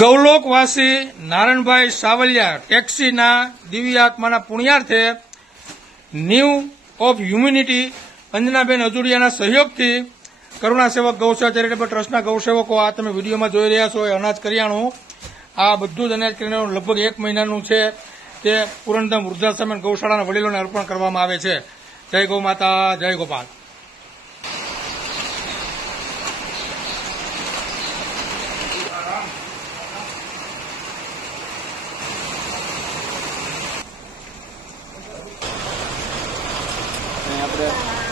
ગૌલોકવાસી નારણભાઈ સાવલિયા ટેક્સીના દિવ્ય આત્માના પુણ્યાર્થે new of humanity અંજનાબેન અજુડિયાના સહયોગથી કરુણા સેવક ગૌસેવા ચેરિટેબલ ટ્રસ્ટના ગૌસેવકો આ તમે વિડીયોમાં જોઈ રહ્યા છો એ અનાજ કરિયાણું આ બધું જ અનાજ કરિયાણું લગભગ 1 મહિનાનું છે તે પૂરણધામ વૃદ્ધાશ્રમ અને ગૌશાળાના વડીલોને અર્પણ કરવામાં આવે છે. જય ગૌ માતા, જય ગોપાલ. આપણે